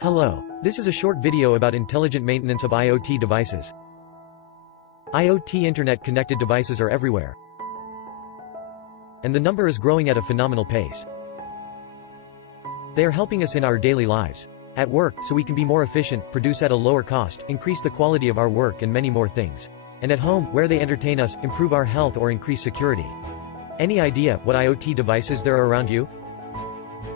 Hello. This is a short video about intelligent maintenance of IoT devices. IoT internet-connected devices are everywhere, and the number is growing at a phenomenal pace. They are helping us in our daily lives. At work, so we can be more efficient, produce at a lower cost, increase the quality of our work and many more things. And at home, where they entertain us, improve our health or increase security. Any idea what IoT devices there are around you?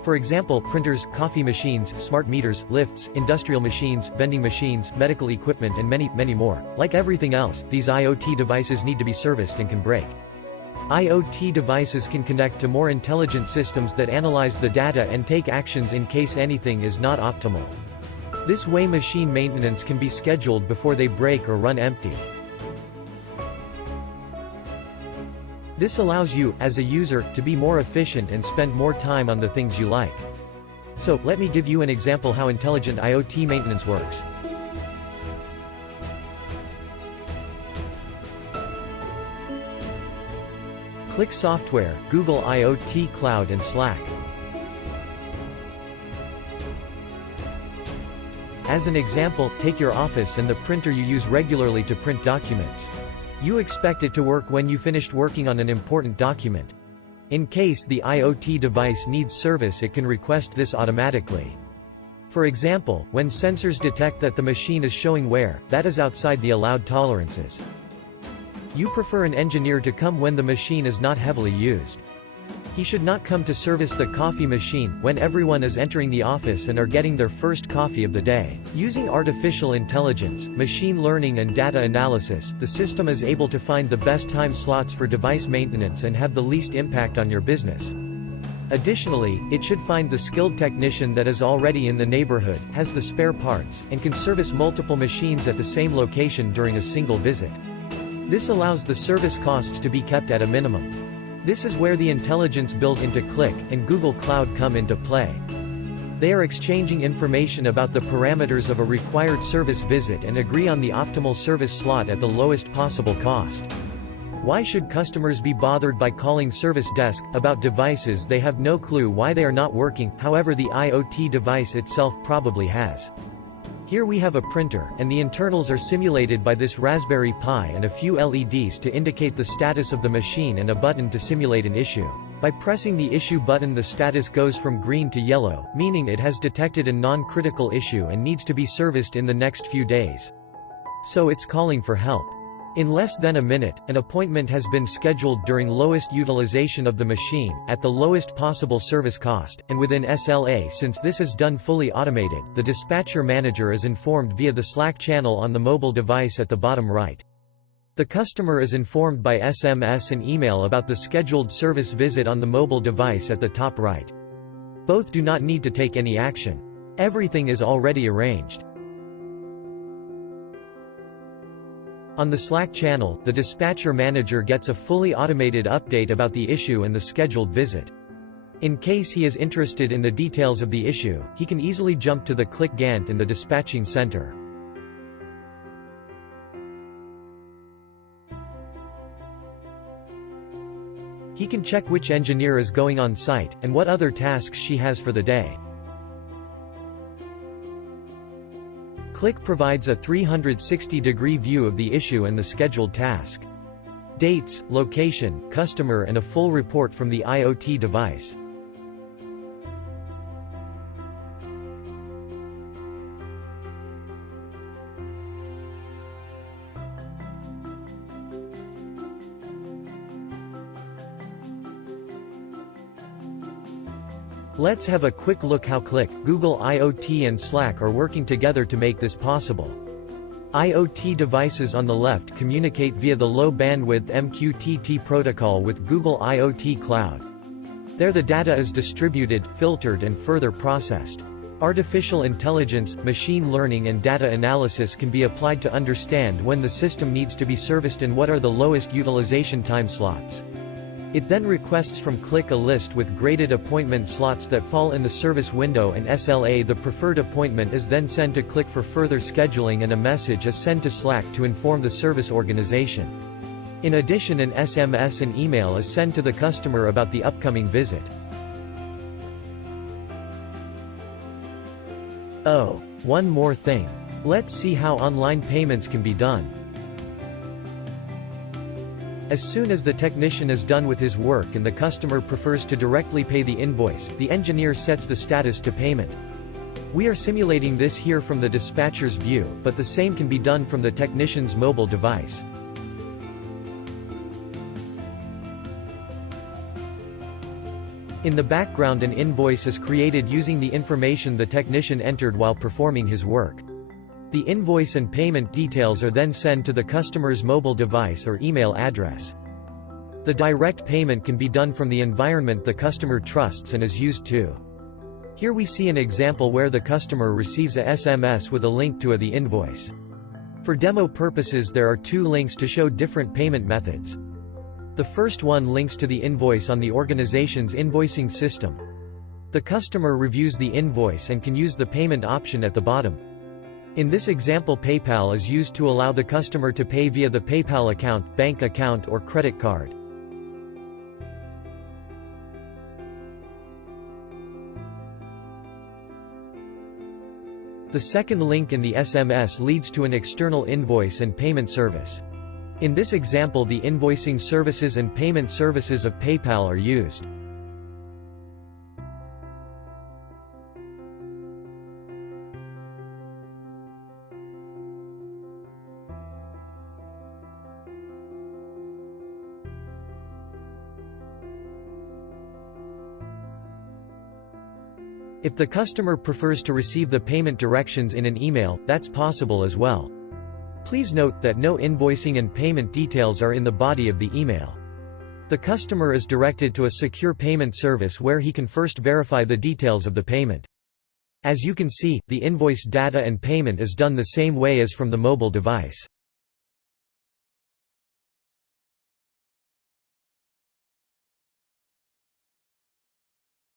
For example, printers, coffee machines, smart meters, lifts, industrial machines, vending machines, medical equipment and many more. Like everything else, these IoT devices need to be serviced and can break. IoT devices can connect to more intelligent systems that analyze the data and take actions in case anything is not optimal. This way machine maintenance can be scheduled before they break or run empty. This allows you, as a user, to be more efficient and spend more time on the things you like. So, let me give you an example how intelligent IoT maintenance works. Click Software, Google IoT Cloud and Slack. As an example, take your office and the printer you use regularly to print documents. You expect it to work when you finished working on an important document. In case the IoT device needs service, it can request this automatically. For example, when sensors detect that the machine is showing wear, that is outside the allowed tolerances. You prefer an engineer to come when the machine is not heavily used. He should not come to service the coffee machine when everyone is entering the office and are getting their first coffee of the day. Using artificial intelligence, machine learning and data analysis, the system is able to find the best time slots for device maintenance and have the least impact on your business. Additionally, it should find the skilled technician that is already in the neighborhood, has the spare parts, and can service multiple machines at the same location during a single visit. This allows the service costs to be kept at a minimum. This is where the intelligence built into Click and Google Cloud come into play. They are exchanging information about the parameters of a required service visit and agree on the optimal service slot at the lowest possible cost. Why should customers be bothered by calling service desk about devices they have no clue why they are not working? However, the IoT device itself probably has. Here we have a printer, and the internals are simulated by this Raspberry Pi and a few LEDs to indicate the status of the machine and a button to simulate an issue. By pressing the issue button, the status goes from green to yellow, meaning it has detected a non-critical issue and needs to be serviced in the next few days. So it's calling for help. In less than a minute, an appointment has been scheduled during lowest utilization of the machine, at the lowest possible service cost, and within SLA. Since this is done fully automated, the dispatcher manager is informed via the Slack channel on the mobile device at the bottom right. The customer is informed by SMS and email about the scheduled service visit on the mobile device at the top right. Both do not need to take any action. Everything is already arranged. On the Slack channel, the dispatcher manager gets a fully automated update about the issue and the scheduled visit. In case he is interested in the details of the issue, he can easily jump to the Click Gantt in the dispatching center. He can check which engineer is going on site, and what other tasks she has for the day. Click provides a 360-degree view of the issue and the scheduled task. Dates, location, customer and a full report from the IoT device. Let's have a quick look how Click, Google IoT and Slack are working together to make this possible. IoT devices on the left communicate via the low-bandwidth MQTT protocol with Google IoT Cloud. There the data is distributed, filtered and further processed. Artificial intelligence, machine learning and data analysis can be applied to understand when the system needs to be serviced and what are the lowest utilization time slots. It then requests from Click a list with graded appointment slots that fall in the service window and SLA. The preferred appointment is then sent to Click for further scheduling and a message is sent to Slack to inform the service organization. In addition, an SMS and email is sent to the customer about the upcoming visit. Oh, one more thing. Let's see how online payments can be done. As soon as the technician is done with his work and the customer prefers to directly pay the invoice, the engineer sets the status to payment. We are simulating this here from the dispatcher's view, but the same can be done from the technician's mobile device. In the background, an invoice is created using the information the technician entered while performing his work. The invoice and payment details are then sent to the customer's mobile device or email address. The direct payment can be done from the environment the customer trusts and is used to. Here we see an example where the customer receives a SMS with a link to the invoice. For demo purposes, there are two links to show different payment methods. The first one links to the invoice on the organization's invoicing system. The customer reviews the invoice and can use the payment option at the bottom. In this example, PayPal is used to allow the customer to pay via the PayPal account, bank account or credit card. The second link in the SMS leads to an external invoice and payment service. In this example, the invoicing services and payment services of PayPal are used. If the customer prefers to receive the payment directions in an email, that's possible as well. Please note that no invoicing and payment details are in the body of the email. The customer is directed to a secure payment service where he can first verify the details of the payment. As you can see, the invoice data and payment is done the same way as from the mobile device.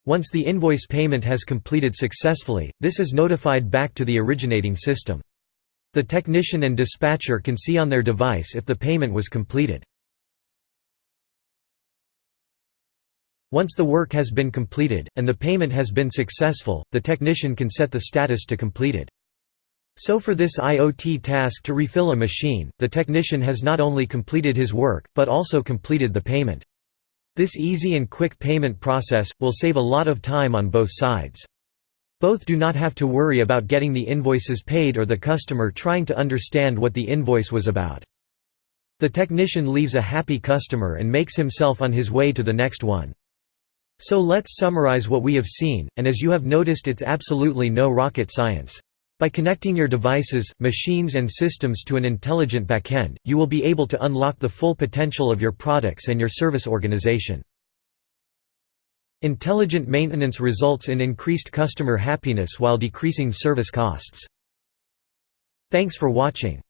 Once the invoice payment has completed successfully, this is notified back to the originating system. The technician and dispatcher can see on their device if the payment was completed. Once the work has been completed, and the payment has been successful, the technician can set the status to completed. So for this IoT task to refill a machine, the technician has not only completed his work, but also completed the payment. This easy and quick payment process will save a lot of time on both sides. Both do not have to worry about getting the invoices paid or the customer trying to understand what the invoice was about. The technician leaves a happy customer and makes himself on his way to the next one. So let's summarize what we have seen, and as you have noticed, it's absolutely no rocket science. By connecting your devices, machines and systems to an intelligent backend, you will be able to unlock the full potential of your products and your service organization. Intelligent maintenance results in increased customer happiness while decreasing service costs. Thanks for watching.